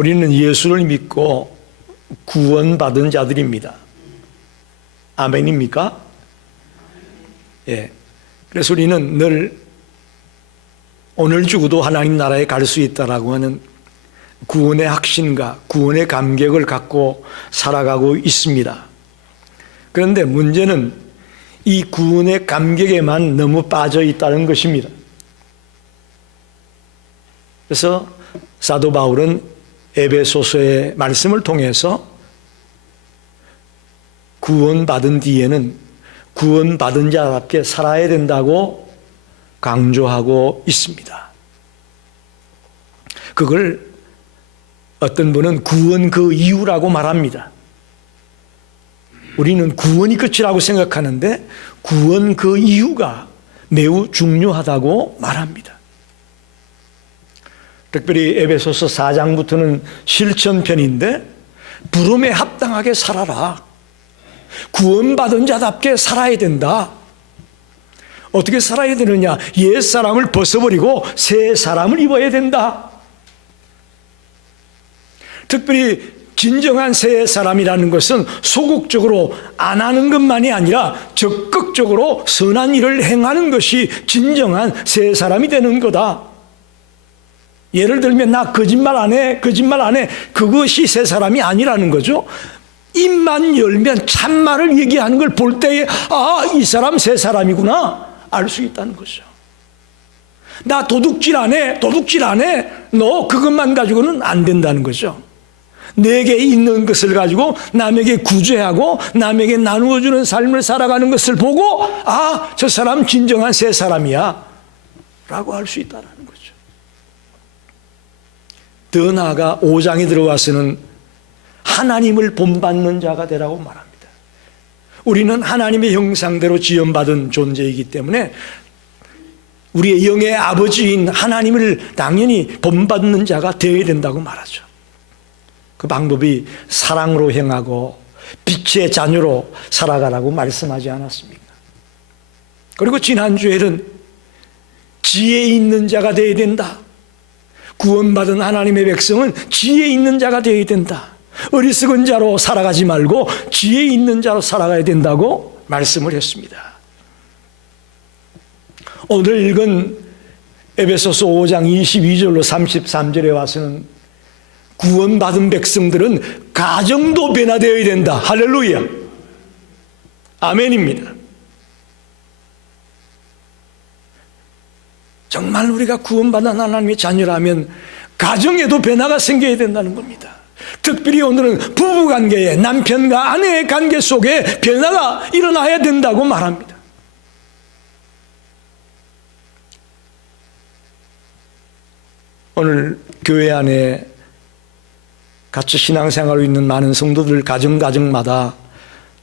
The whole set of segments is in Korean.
우리는 예수를 믿고 구원받은 자들입니다. 아멘입니까? 예. 그래서 우리는 늘 오늘 죽어도 하나님 나라에 갈 수 있다라고 하는 구원의 확신과 구원의 감격을 갖고 살아가고 있습니다. 그런데 문제는 이 구원의 감격에만 너무 빠져 있다는 것입니다. 그래서 사도 바울은 에베소서의 말씀을 통해서 구원받은 뒤에는 구원받은 자답게 살아야 된다고 강조하고 있습니다. 그걸 어떤 분은 구원 그 이유라고 말합니다. 우리는 구원이 끝이라고 생각하는데 구원 그 이유가 매우 중요하다고 말합니다. 특별히 에베소서 4장부터는 실천편인데 부름에 합당하게 살아라. 구원받은 자답게 살아야 된다. 어떻게 살아야 되느냐? 옛사람을 벗어버리고 새 사람을 입어야 된다. 특별히 진정한 새 사람이라는 것은 소극적으로 안 하는 것만이 아니라 적극적으로 선한 일을 행하는 것이 진정한 새 사람이 되는 거다. 예를 들면 나 거짓말 안 해, 거짓말 안 해. 그것이 새 사람이 아니라는 거죠. 입만 열면 참말을 얘기하는 걸 볼 때에 이 사람 새 사람이구나 알 수 있다는 거죠. 나 도둑질 안 해, 도둑질 안 해. 너 그것만 가지고는 안 된다는 거죠. 내게 있는 것을 가지고 남에게 구제하고 남에게 나누어주는 삶을 살아가는 것을 보고 저 사람 진정한 새 사람이야 라고 할 수 있다는 거죠. 더 나아가 5장에 들어와서는 하나님을 본받는 자가 되라고 말합니다. 우리는 하나님의 형상대로 지음받은 존재이기 때문에 우리의 영의 아버지인 하나님을 당연히 본받는 자가 되어야 된다고 말하죠. 그 방법이 사랑으로 행하고 빛의 자녀로 살아가라고 말씀하지 않았습니까? 그리고 지난주에는 지혜 있는 자가 되어야 된다. 구원받은 하나님의 백성은 지혜 있는 자가 되어야 된다. 어리석은 자로 살아가지 말고 지혜 있는 자로 살아가야 된다고 말씀을 했습니다. 오늘 읽은 에베소서 5장 22절로 33절에 와서는 구원받은 백성들은 가정도 변화되어야 된다. 할렐루야. 아멘입니다. 정말 우리가 구원받은 하나님의 자녀라면 가정에도 변화가 생겨야 된다는 겁니다. 특별히 오늘은 부부관계에 남편과 아내의 관계 속에 변화가 일어나야 된다고 말합니다. 오늘 교회 안에 같이 신앙생활로 있는 많은 성도들 가정마다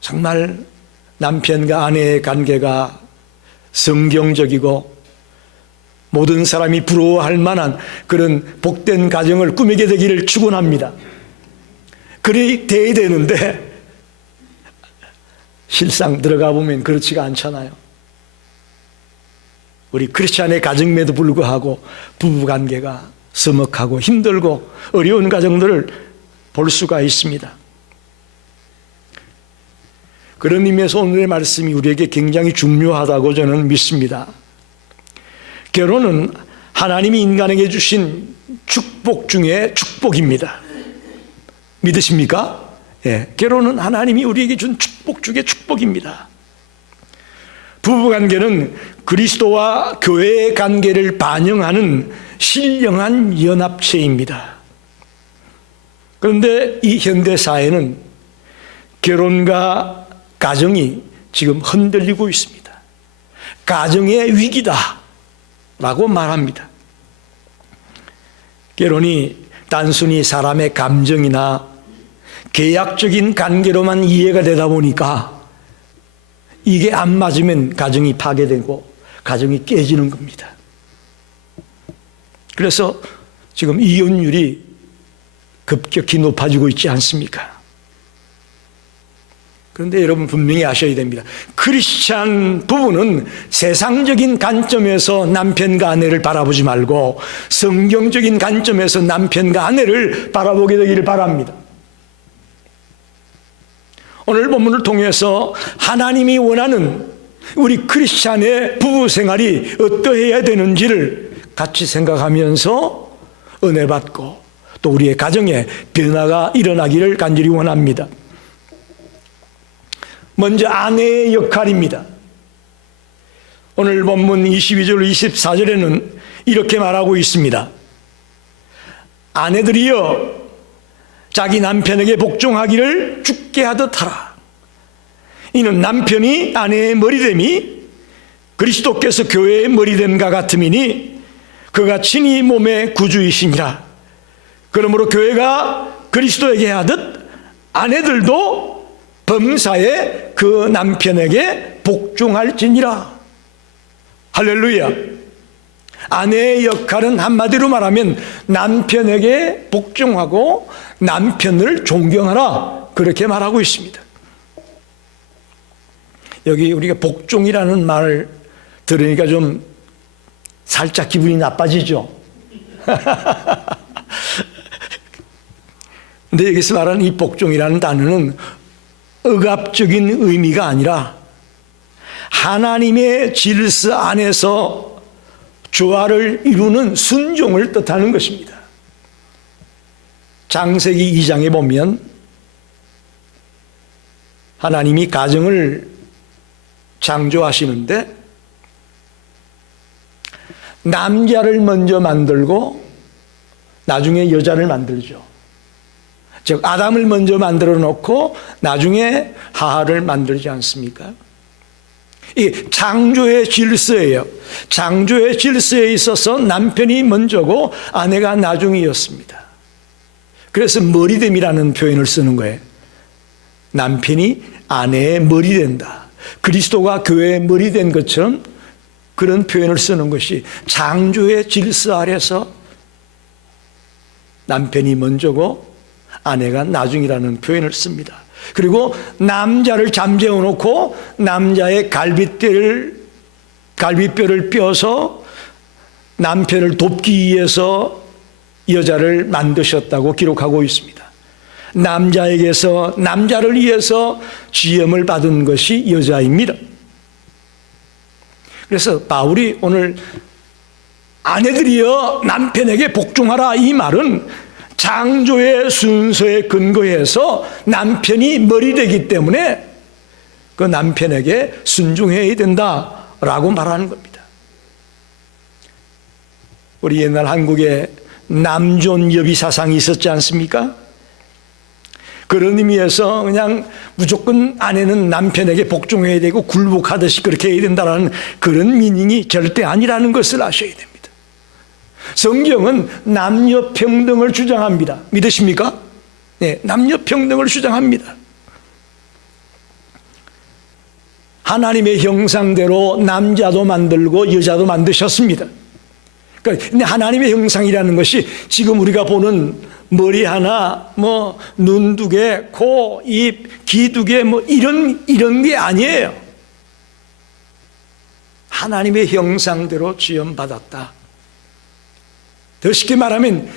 정말 남편과 아내의 관계가 성경적이고 모든 사람이 부러워할 만한 그런 복된 가정을 꾸미게 되기를 축원합니다. 그래 돼야 되는데 실상 들어가 보면 그렇지가 않잖아요. 우리 크리스찬의 가정임에도 불구하고 부부관계가 서먹하고 힘들고 어려운 가정들을 볼 수가 있습니다. 그런 의미에서 오늘의 말씀이 우리에게 굉장히 중요하다고 저는 믿습니다. 결혼은 하나님이 인간에게 주신 축복 중에 축복입니다. 믿으십니까? 예, 결혼은 하나님이 우리에게 준 축복 중에 축복입니다. 부부관계는 그리스도와 교회의 관계를 반영하는 신령한 연합체입니다. 그런데 이 현대사회는 결혼과 가정이 지금 흔들리고 있습니다. 가정의 위기다 라고 말합니다. 결혼이 단순히 사람의 감정이나 계약적인 관계로만 이해가 되다 보니까 이게 안 맞으면 가정이 파괴되고 가정이 깨지는 겁니다. 그래서 지금 이혼율이 급격히 높아지고 있지 않습니까? 그런데 여러분 분명히 아셔야 됩니다. 크리스찬 부부는 세상적인 관점에서 남편과 아내를 바라보지 말고 성경적인 관점에서 남편과 아내를 바라보게 되기를 바랍니다. 오늘 본문을 통해서 하나님이 원하는 우리 크리스찬의 부부 생활이 어떠해야 되는지를 같이 생각하면서 은혜 받고 또 우리의 가정에 변화가 일어나기를 간절히 원합니다. 먼저 아내의 역할입니다. 오늘 본문 22절 24절에는 이렇게 말하고 있습니다. 아내들이여 자기 남편에게 복종하기를 죽게 하듯 하라. 이는 남편이 아내의 머리됨이 그리스도께서 교회의 머리됨과 같음이니 그가 친히 몸의 구주이시니라. 그러므로 교회가 그리스도에게 하듯 아내들도 범사에 그 남편에게 복종할지니라. 할렐루야. 아내의 역할은 한마디로 말하면 남편에게 복종하고 남편을 존경하라, 그렇게 말하고 있습니다. 여기 우리가 복종이라는 말을 들으니까 좀 살짝 기분이 나빠지죠. 근데 여기서 말하는 이 복종이라는 단어는 억압적인 의미가 아니라 하나님의 질서 안에서 조화를 이루는 순종을 뜻하는 것입니다. 창세기 2장에 보면 하나님이 가정을 창조하시는데 남자를 먼저 만들고 나중에 여자를 만들죠. 즉 아담을 먼저 만들어 놓고 나중에 하하를 만들지 않습니까? 이 창조의 질서예요. 창조의 질서에 있어서 남편이 먼저고 아내가 나중이었습니다. 그래서 머리됨이라는 표현을 쓰는 거예요. 남편이 아내의 머리 된다. 그리스도가 교회의 머리 된 것처럼 그런 표현을 쓰는 것이 창조의 질서 아래서 남편이 먼저고 아내가 나중이라는 표현을 씁니다. 그리고 남자를 잠재워 놓고 남자의 갈비뼈를 뼈서 남편을 돕기 위해서 여자를 만드셨다고 기록하고 있습니다. 남자에게서 남자를 위해서 지음을 받은 것이 여자입니다. 그래서 바울이 오늘 아내들이여 남편에게 복종하라, 이 말은 창조의 순서에 근거해서 남편이 머리 되기 때문에 그 남편에게 순종해야 된다라고 말하는 겁니다. 우리 옛날 한국에 남존여비 사상이 있었지 않습니까? 그런 의미에서 그냥 무조건 아내는 남편에게 복종해야 되고 굴복하듯이 그렇게 해야 된다는 그런 미닝이 절대 아니라는 것을 아셔야 됩니다. 성경은 남녀 평등을 주장합니다. 믿으십니까? 네, 남녀 평등을 주장합니다. 하나님의 형상대로 남자도 만들고 여자도 만드셨습니다. 근데 하나님의 형상이라는 것이 지금 우리가 보는 머리 하나, 눈 두 개, 코, 입, 귀 두 개, 이런 게 아니에요. 하나님의 형상대로 지음받았다. 더 쉽게 말하면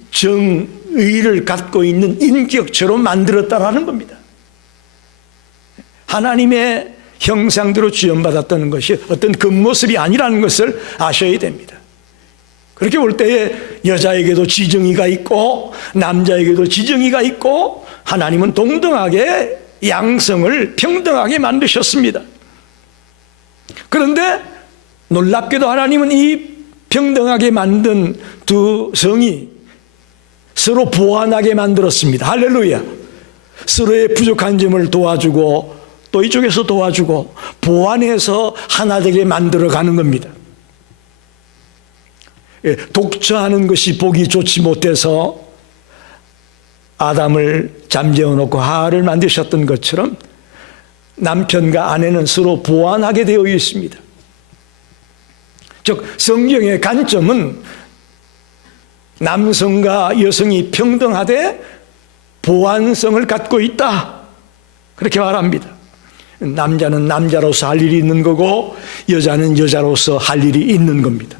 지정의를 갖고 있는 인격체로 만들었다라는 겁니다. 하나님의 형상대로 지음받았다는 것이 어떤 겉모습이 아니라는 것을 아셔야 됩니다. 그렇게 볼 때에 여자에게도 지정의가 있고 남자에게도 지정의가 있고 하나님은 동등하게 양성을 평등하게 만드셨습니다. 그런데 놀랍게도 하나님은 이 평등하게 만든 두 성이 서로 보완하게 만들었습니다. 할렐루야. 서로의 부족한 점을 도와주고 또 이쪽에서 도와주고 보완해서 하나 되게 만들어가는 겁니다. 독처하는 것이 보기 좋지 못해서 아담을 잠재워 놓고 하하를 만드셨던 것처럼 남편과 아내는 서로 보완하게 되어 있습니다. 즉 성경의 관점은 남성과 여성이 평등하되 보완성을 갖고 있다, 그렇게 말합니다. 남자는 남자로서 할 일이 있는 거고 여자는 여자로서 할 일이 있는 겁니다.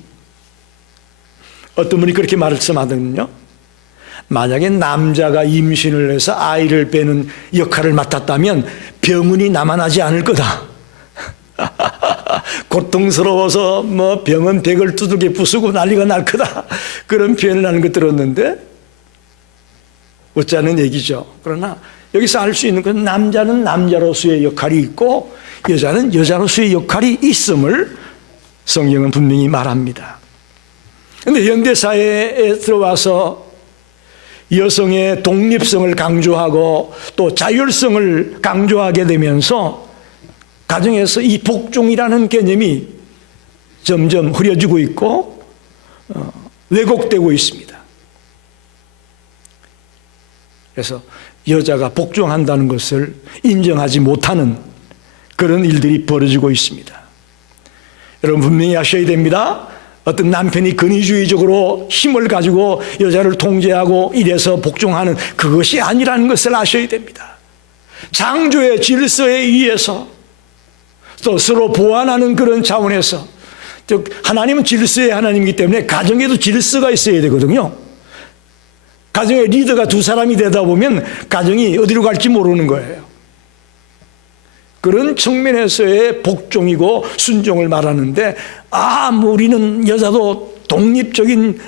어떤 분이 그렇게 말씀하더군요. 만약에 남자가 임신을 해서 아이를 빼는 역할을 맡았다면 병은이 남아나지 않을 거다. 고통스러워서 뭐 병은 백을 두들겨 부수고 난리가 날 거다. 그런 표현을 하는 거 들었는데 어쩌는 얘기죠. 그러나 여기서 알 수 있는 건 남자는 남자로서의 역할이 있고 여자는 여자로서의 역할이 있음을 성경은 분명히 말합니다. 그런데 현대사회에 들어와서 여성의 독립성을 강조하고 또 자율성을 강조하게 되면서 가정에서 이 복종이라는 개념이 점점 흐려지고 있고 왜곡되고 있습니다. 그래서 여자가 복종한다는 것을 인정하지 못하는 그런 일들이 벌어지고 있습니다. 여러분 분명히 아셔야 됩니다. 어떤 남편이 권위주의적으로 힘을 가지고 여자를 통제하고 이래서 복종하는 그것이 아니라는 것을 아셔야 됩니다. 창조의 질서에 의해서 또 서로 보완하는 그런 차원에서, 즉 하나님은 질서의 하나님이기 때문에 가정에도 질서가 있어야 되거든요. 가정의 리더가 두 사람이 되다 보면 가정이 어디로 갈지 모르는 거예요. 그런 측면에서의 복종이고 순종을 말하는데 뭐 우리는 여자도 독립적인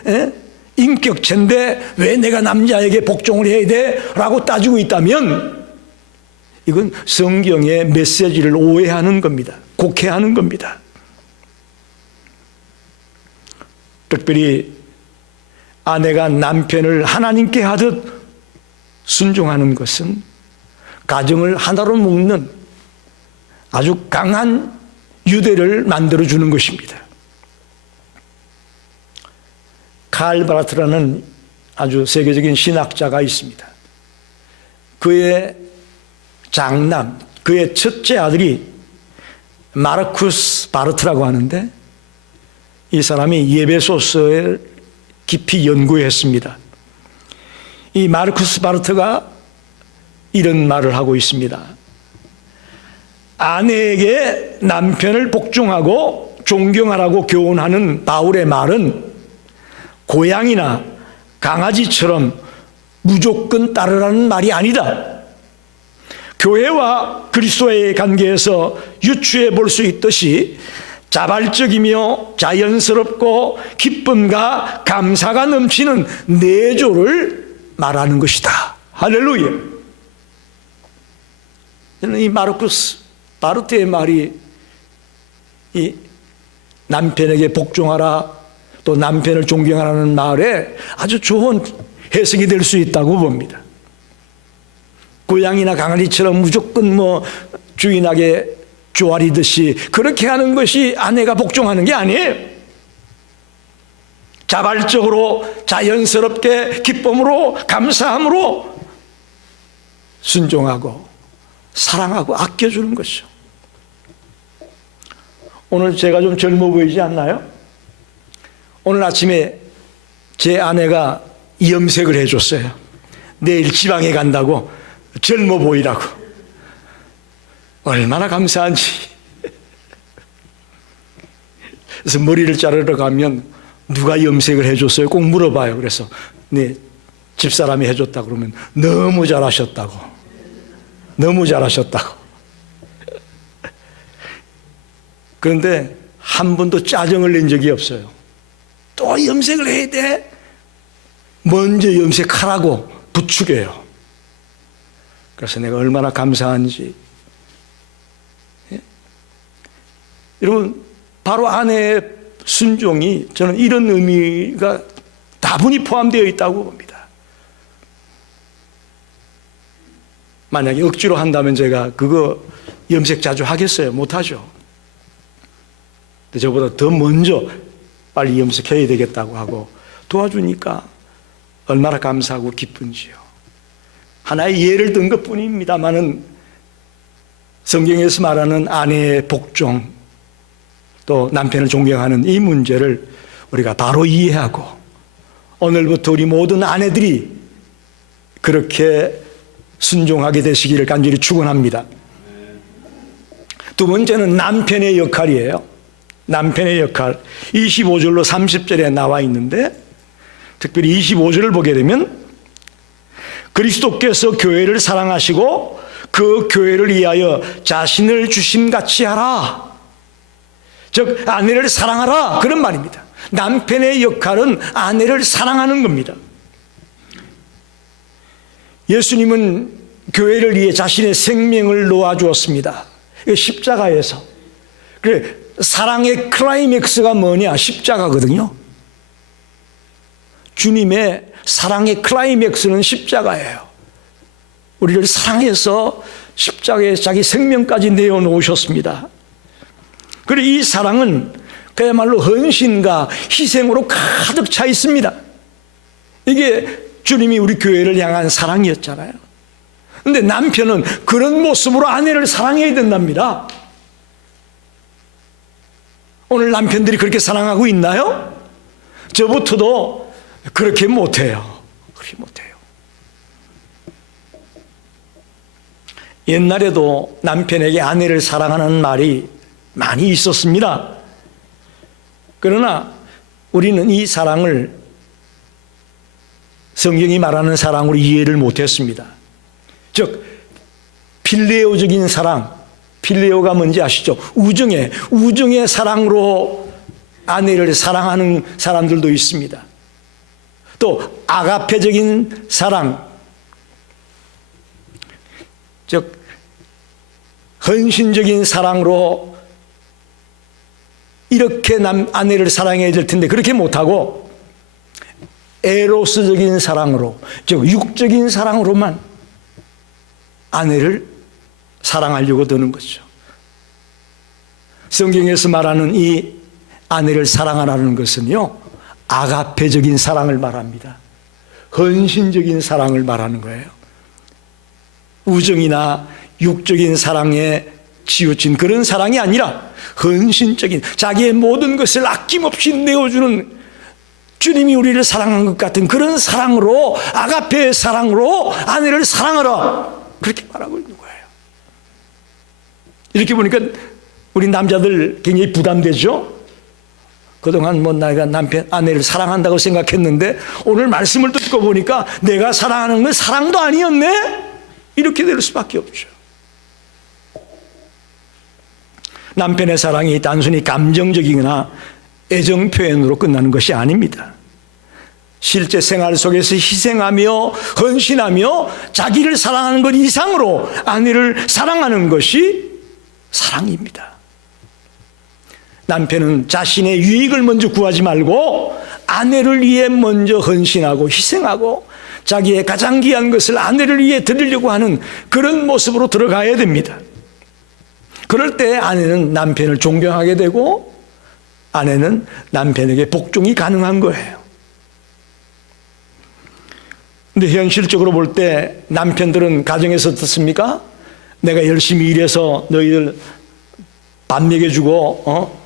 인격체인데 왜 내가 남자에게 복종을 해야 돼? 라고 따지고 있다면 이건 성경의 메시지를 오해하는 겁니다. 곡해하는 겁니다. 특별히 아내가 남편을 하나님께 하듯 순종하는 것은 가정을 하나로 묶는 아주 강한 유대를 만들어주는 것입니다. 칼 바르트라는 아주 세계적인 신학자가 있습니다. 그의 장남, 그의 첫째 아들이 마르쿠스 바르트라고 하는데 이 사람이 예배소서를 깊이 연구했습니다. 이 마르쿠스 바르트가 이런 말을 하고 있습니다. 아내에게 남편을 복종하고 존경하라고 교훈하는 바울의 말은 고양이나 강아지처럼 무조건 따르라는 말이 아니다. 교회와 그리스도의 관계에서 유추해 볼 수 있듯이 자발적이며 자연스럽고 기쁨과 감사가 넘치는 내조를 말하는 것이다. 할렐루야. 저는 이 마르쿠스 바르트의 말이 이 남편에게 복종하라 또 남편을 존경하라는 말에 아주 좋은 해석이 될 수 있다고 봅니다. 고양이나 강아지처럼 무조건 주인에게 쪼아리듯이 그렇게 하는 것이 아내가 복종하는 게 아니에요. 자발적으로 자연스럽게 기쁨으로 감사함으로 순종하고 사랑하고 아껴주는 것이죠. 오늘 제가 좀 젊어 보이지 않나요? 오늘 아침에 제 아내가 염색을 해줬어요. 내일 지방에 간다고 젊어 보이라고. 얼마나 감사한지. 그래서 머리를 자르러 가면 누가 염색을 해줬어요? 꼭 물어봐요. 그래서 네 집사람이 해줬다 그러면 너무 잘하셨다고. 너무 잘하셨다고. 그런데 한 번도 짜증을 낸 적이 없어요. 또 염색을 해야 돼? 먼저 염색하라고 부추겨요. 그래서 내가 얼마나 감사한지. 여러분, 바로 아내의 순종이 저는 이런 의미가 다분히 포함되어 있다고 봅니다. 만약에 억지로 한다면 제가 그거 염색 자주 하겠어요? 못하죠. 근데 저보다 더 먼저 빨리 염색해야 되겠다고 하고 도와주니까 얼마나 감사하고 기쁜지요. 하나의 예를 든 것뿐입니다만은 성경에서 말하는 아내의 복종 또 남편을 존경하는 이 문제를 우리가 바로 이해하고 오늘부터 우리 모든 아내들이 그렇게 순종하게 되시기를 간절히 축원합니다. 두 번째는 남편의 역할이에요. 남편의 역할. 25절로 30절에 나와 있는데 특별히 25절을 보게 되면 그리스도께서 교회를 사랑하시고 그 교회를 위하여 자신을 주심같이 하라. 즉 아내를 사랑하라 그런 말입니다. 남편의 역할은 아내를 사랑하는 겁니다. 예수님은 교회를 위해 자신의 생명을 놓아주었습니다. 십자가에서. 그래, 사랑의 클라이맥스가 뭐냐? 십자가거든요. 주님의 사랑의 클라이맥스는 십자가예요. 우리를 사랑해서 십자가에 자기 생명까지 내어놓으셨습니다. 그리고 이 사랑은 그야말로 헌신과 희생으로 가득 차 있습니다. 이게 주님이 우리 교회를 향한 사랑이었잖아요. 그런데 남편은 그런 모습으로 아내를 사랑해야 된답니다. 오늘 남편들이 그렇게 사랑하고 있나요? 저부터도 그렇게 못해요. 그렇게 못해요. 옛날에도 남편에게 아내를 사랑하는 말이 많이 있었습니다. 그러나 우리는 이 사랑을 성경이 말하는 사랑으로 이해를 못했습니다. 즉 필레오적인 사랑, 필레오가 뭔지 아시죠? 우정의 사랑으로 아내를 사랑하는 사람들도 있습니다. 또 아가페적인 사랑, 즉 헌신적인 사랑으로 이렇게 아내를 사랑해야 될 텐데 그렇게 못하고 에로스적인 사랑으로, 즉 육적인 사랑으로만 아내를 사랑하려고 드는 거죠. 성경에서 말하는 이 아내를 사랑하라는 것은요, 아가페적인 사랑을 말합니다. 헌신적인 사랑을 말하는 거예요. 우정이나 육적인 사랑에 치우친 그런 사랑이 아니라 헌신적인, 자기의 모든 것을 아낌없이 내어주는, 주님이 우리를 사랑한 것 같은 그런 사랑으로, 아가페의 사랑으로 아내를 사랑하라, 그렇게 말하고 있는 거예요. 이렇게 보니까 우리 남자들 굉장히 부담되죠? 그동안 내가 아내를 사랑한다고 생각했는데 오늘 말씀을 듣고 보니까 내가 사랑하는 건 사랑도 아니었네? 이렇게 될 수밖에 없죠. 남편의 사랑이 단순히 감정적이거나 애정 표현으로 끝나는 것이 아닙니다. 실제 생활 속에서 희생하며 헌신하며 자기를 사랑하는 것 이상으로 아내를 사랑하는 것이 사랑입니다. 남편은 자신의 유익을 먼저 구하지 말고 아내를 위해 먼저 헌신하고 희생하고 자기의 가장 귀한 것을 아내를 위해 드리려고 하는 그런 모습으로 들어가야 됩니다. 그럴 때 아내는 남편을 존경하게 되고 아내는 남편에게 복종이 가능한 거예요. 근데 현실적으로 볼 때 남편들은 가정에서 어떻습니까? 내가 열심히 일해서 너희들 밥 먹여주고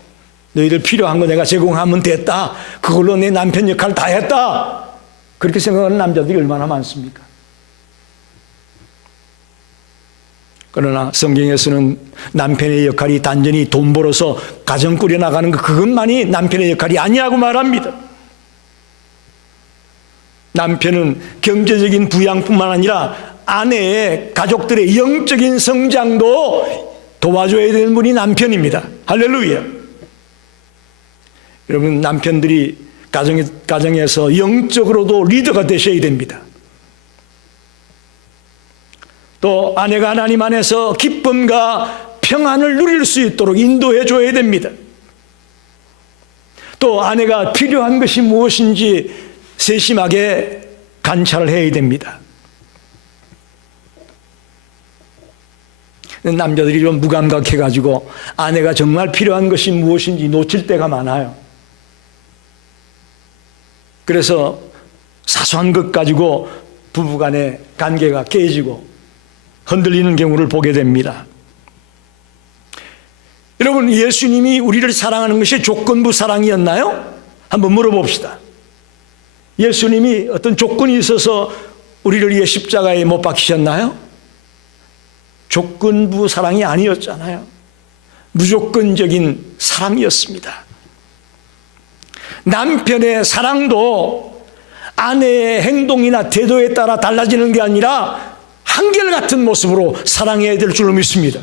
너희들 필요한 거 내가 제공하면 됐다. 그걸로 내 남편 역할 다 했다. 그렇게 생각하는 남자들이 얼마나 많습니까? 그러나 성경에서는 남편의 역할이 단전히 돈 벌어서 가정 꾸려나가는 것, 그것만이 남편의 역할이 아니라고 말합니다. 남편은 경제적인 부양뿐만 아니라 아내의 가족들의 영적인 성장도 도와줘야 되는 분이 남편입니다. 할렐루야. 여러분, 남편들이 가정에서 영적으로도 리더가 되셔야 됩니다. 또 아내가 하나님 안에서 기쁨과 평안을 누릴 수 있도록 인도해 줘야 됩니다. 또 아내가 필요한 것이 무엇인지 세심하게 관찰을 해야 됩니다. 남자들이 좀 무감각해가지고 아내가 정말 필요한 것이 무엇인지 놓칠 때가 많아요. 그래서 사소한 것 가지고 부부간의 관계가 깨지고 흔들리는 경우를 보게 됩니다. 여러분, 예수님이 우리를 사랑하는 것이 조건부 사랑이었나요? 한번 물어봅시다. 예수님이 어떤 조건이 있어서 우리를 위해 십자가에 못 박히셨나요? 조건부 사랑이 아니었잖아요. 무조건적인 사랑이었습니다. 남편의 사랑도 아내의 행동이나 태도에 따라 달라지는 게 아니라 한결같은 모습으로 사랑해야 될 줄로 믿습니다.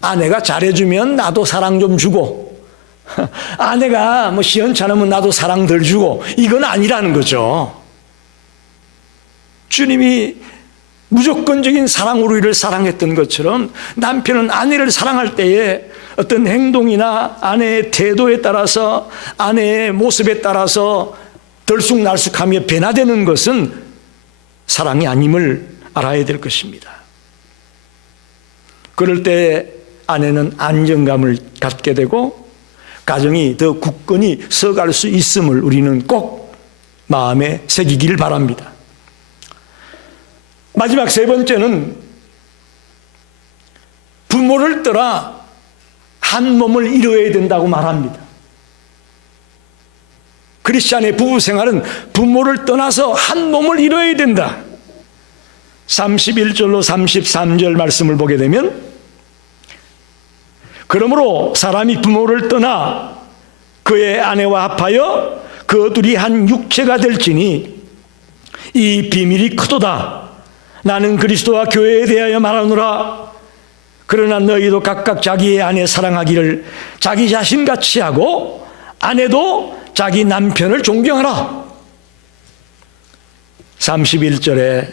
아내가 잘해주면 나도 사랑 좀 주고, 아내가 뭐 시원찮으면 나도 사랑 덜 주고, 이건 아니라는 거죠. 주님이 무조건적인 사랑으로 이를 사랑했던 것처럼 남편은 아내를 사랑할 때에 어떤 행동이나 아내의 태도에 따라서, 아내의 모습에 따라서 들쑥날쑥하며 변화되는 것은 사랑이 아님을 알아야 될 것입니다. 그럴 때 아내는 안정감을 갖게 되고 가정이 더 굳건히 서갈 수 있음을 우리는 꼭 마음에 새기길 바랍니다. 마지막 세 번째는 부모를 떠나 한 몸을 이루어야 된다고 말합니다. 크리스찬의 부부 생활은 부모를 떠나서 한 몸을 이루어야 된다. 31절로 33절 말씀을 보게 되면, 그러므로 사람이 부모를 떠나 그의 아내와 합하여 그 둘이 한 육체가 될지니 이 비밀이 크도다. 나는 그리스도와 교회에 대하여 말하노라. 그러나 너희도 각각 자기의 아내 사랑하기를 자기 자신같이 하고 아내도 자기 남편을 존경하라. 31절에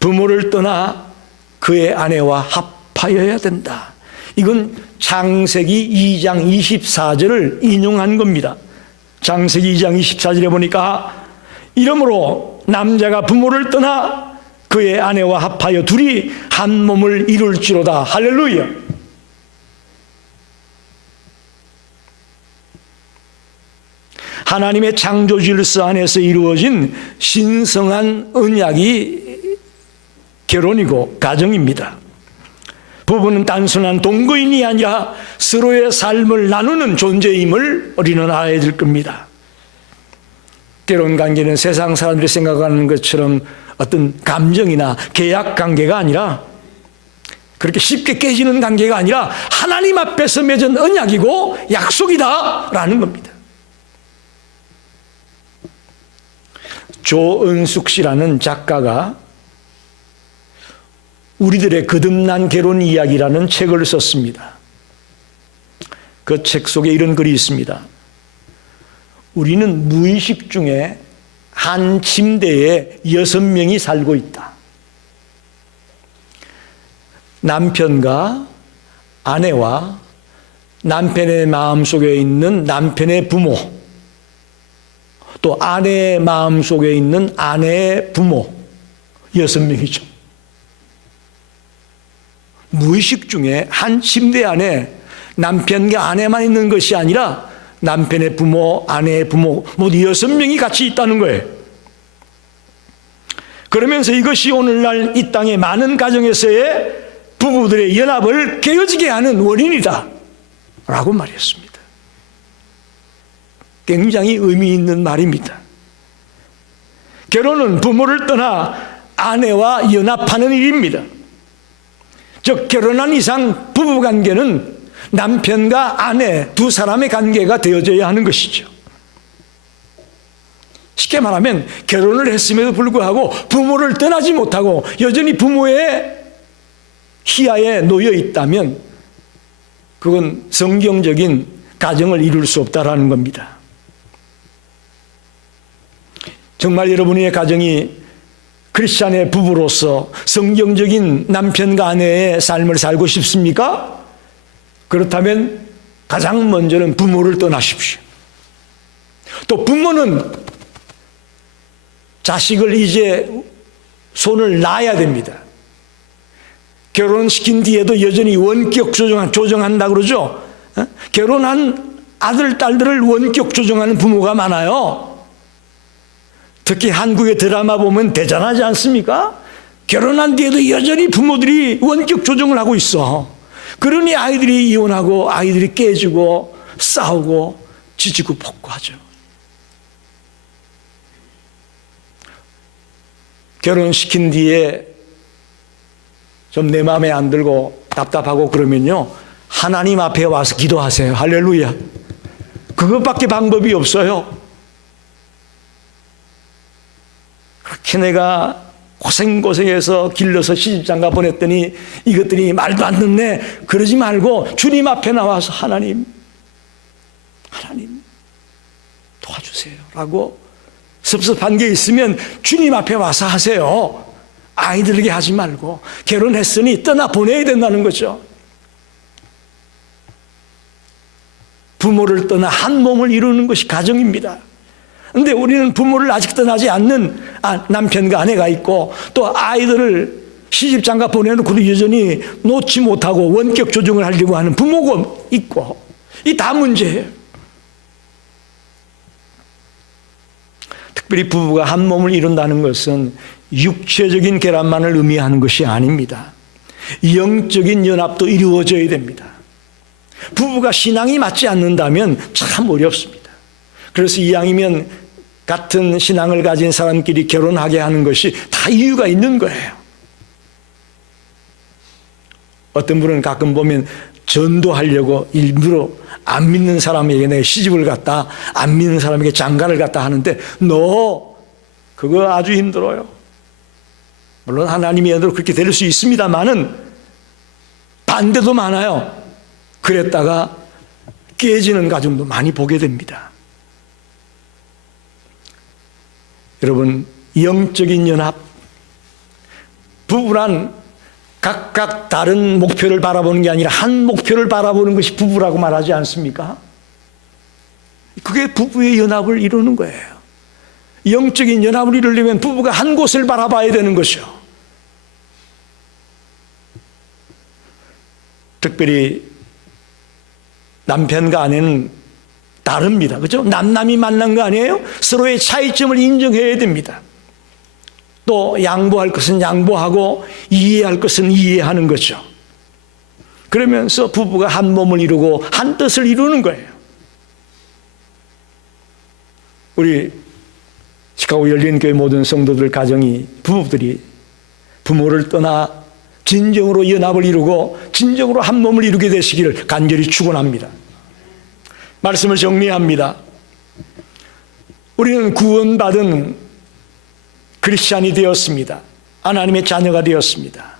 부모를 떠나 그의 아내와 합하여야 된다. 이건 창세기 2장 24절을 인용한 겁니다. 창세기 2장 24절에 보니까 이러므로 남자가 부모를 떠나 그의 아내와 합하여 둘이 한 몸을 이룰지로다. 할렐루야. 하나님의 창조 질서 안에서 이루어진 신성한 언약이 결혼이고 가정입니다. 부부는 단순한 동거인이 아니라 서로의 삶을 나누는 존재임을 우리는 알아야 될 겁니다. 결혼 관계는 세상 사람들이 생각하는 것처럼 어떤 감정이나 계약 관계가 아니라, 그렇게 쉽게 깨지는 관계가 아니라 하나님 앞에서 맺은 언약이고 약속이다라는 겁니다. 조은숙 씨라는 작가가 우리들의 거듭난 결혼 이야기라는 책을 썼습니다. 그 책 속에 이런 글이 있습니다. 우리는 무의식 중에 한 침대에 6명이 살고 있다. 남편과 아내와 남편의 마음속에 있는 남편의 부모, 또 아내의 마음속에 있는 아내의 부모, 6명이죠. 무의식 중에 한 침대 안에 남편과 아내만 있는 것이 아니라 남편의 부모, 아내의 부모 모두 6명이 같이 있다는 거예요. 그러면서 이것이 오늘날 이 땅의 많은 가정에서의 부부들의 연합을 깨어지게 하는 원인이다 라고 말했습니다. 굉장히 의미 있는 말입니다. 결혼은 부모를 떠나 아내와 연합하는 일입니다. 즉 결혼한 이상 부부관계는 남편과 아내 두 사람의 관계가 되어져야 하는 것이죠. 쉽게 말하면 결혼을 했음에도 불구하고 부모를 떠나지 못하고 여전히 부모의 희하에 놓여 있다면 그건 성경적인 가정을 이룰 수 없다라는 겁니다. 정말 여러분의 가정이 크리스찬의 부부로서 성경적인 남편과 아내의 삶을 살고 싶습니까? 그렇다면 가장 먼저는 부모를 떠나십시오. 또 부모는 자식을 이제 손을 놔야 됩니다. 결혼시킨 뒤에도 여전히 원격 조정한다고 그러죠. 결혼한 아들, 딸들을 원격 조정하는 부모가 많아요. 특히 한국의 드라마 보면 대단하지 않습니까? 결혼한 뒤에도 여전히 부모들이 원격 조정을 하고 있어. 그러니 아이들이 이혼하고 아이들이 깨지고 싸우고 지지고 볶고하죠. 결혼시킨 뒤에 좀 내 마음에 안 들고 답답하고 그러면요, 하나님 앞에 와서 기도하세요. 할렐루야. 그것밖에 방법이 없어요. 그렇게 내가 고생고생해서 길러서 시집장가 보냈더니 이것들이 말도 안 듣네. 그러지 말고 주님 앞에 나와서 하나님 도와주세요 라고 섭섭한 게 있으면 주님 앞에 와서 하세요. 아이들에게 하지 말고. 결혼했으니 떠나 보내야 된다는 거죠. 부모를 떠나 한 몸을 이루는 것이 가정입니다. 그런데 우리는 부모를 아직 떠나지 않는 남편과 아내가 있고, 또 아이들을 시집장가 보내놓고도 여전히 놓지 못하고 원격 조정을 하려고 하는 부모가 있고, 이 다 문제예요. 특별히 부부가 한 몸을 이룬다는 것은 육체적인 결합만을 의미하는 것이 아닙니다. 영적인 연합도 이루어져야 됩니다. 부부가 신앙이 맞지 않는다면 참 어렵습니다. 그래서 이왕이면 같은 신앙을 가진 사람끼리 결혼하게 하는 것이 다 이유가 있는 거예요. 어떤 분은 가끔 보면 전도하려고 일부러 안 믿는 사람에게 내 시집을 갖다, 안 믿는 사람에게 장가를 갖다 하는데, 너 그거 아주 힘들어요. 물론 하나님의 은혜로 그렇게 될 수 있습니다만은 반대도 많아요. 그랬다가 깨지는 가정도 많이 보게 됩니다. 여러분, 영적인 연합, 부부란 각각 다른 목표를 바라보는 게 아니라 한 목표를 바라보는 것이 부부라고 말하지 않습니까? 그게 부부의 연합을 이루는 거예요. 영적인 연합을 이루려면 부부가 한 곳을 바라봐야 되는 것이죠. 특별히 남편과 아내는 다릅니다. 그렇죠? 남남이 만난 거 아니에요? 서로의 차이점을 인정해야 됩니다. 또 양보할 것은 양보하고 이해할 것은 이해하는 거죠. 그러면서 부부가 한 몸을 이루고 한 뜻을 이루는 거예요. 우리 시카고 열린교회 모든 성도들 가정이, 부부들이 부모를 떠나 진정으로 연합을 이루고 진정으로 한 몸을 이루게 되시기를 간절히 축원합니다. 말씀을 정리합니다. 우리는 구원받은 크리스찬이 되었습니다. 하나님의 자녀가 되었습니다.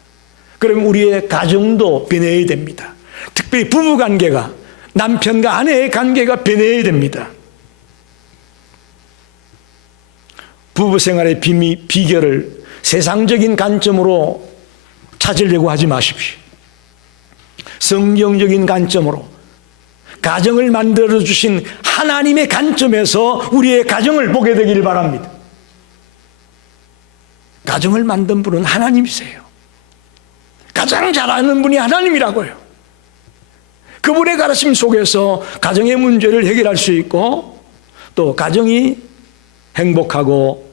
그럼 우리의 가정도 변해야 됩니다. 특별히 부부관계가, 남편과 아내의 관계가 변해야 됩니다. 부부생활의 비결을 세상적인 관점으로 찾으려고 하지 마십시오. 성경적인 관점으로, 가정을 만들어주신 하나님의 관점에서 우리의 가정을 보게 되기를 바랍니다. 가정을 만든 분은 하나님이세요. 가장 잘 아는 분이 하나님이라고요. 그분의 가르침 속에서 가정의 문제를 해결할 수 있고, 또 가정이 행복하고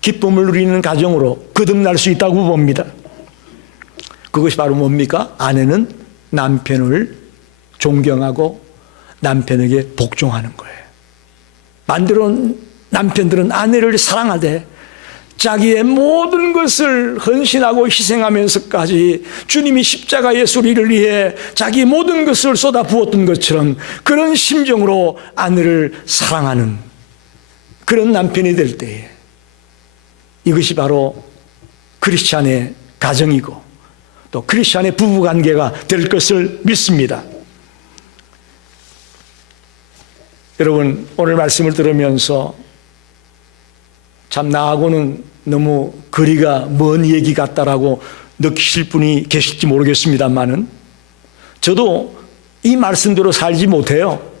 기쁨을 누리는 가정으로 거듭날 수 있다고 봅니다. 그것이 바로 뭡니까? 아내는 남편을 존경하고 남편에게 복종하는 거예요. 반대로 남편들은 아내를 사랑하되 자기의 모든 것을 헌신하고 희생하면서까지 주님이 십자가의 소리를 위해 자기 모든 것을 쏟아 부었던 것처럼 그런 심정으로 아내를 사랑하는 그런 남편이 될 때에 이것이 바로 크리스찬의 가정이고 또 크리스찬의 부부관계가 될 것을 믿습니다. 여러분, 오늘 말씀을 들으면서 참 나하고는 너무 거리가 먼 얘기 같다라고 느끼실 분이 계실지 모르겠습니다만은 저도 이 말씀대로 살지 못해요.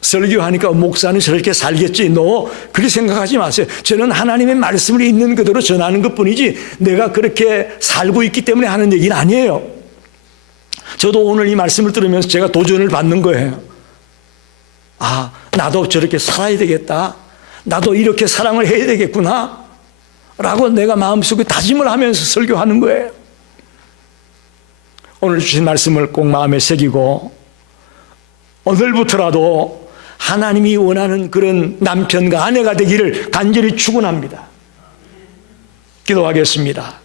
설교하니까 목사는 저렇게 살겠지. 너 그렇게 생각하지 마세요. 저는 하나님의 말씀을 있는 그대로 전하는 것뿐이지 내가 그렇게 살고 있기 때문에 하는 얘기는 아니에요. 저도 오늘 이 말씀을 들으면서 제가 도전을 받는 거예요. 아, 나도 저렇게 살아야 되겠다. 나도 이렇게 사랑을 해야 되겠구나 라고 내가 마음속에 다짐을 하면서 설교하는 거예요. 오늘 주신 말씀을 꼭 마음에 새기고 오늘부터라도 하나님이 원하는 그런 남편과 아내가 되기를 간절히 축원합니다. 기도하겠습니다.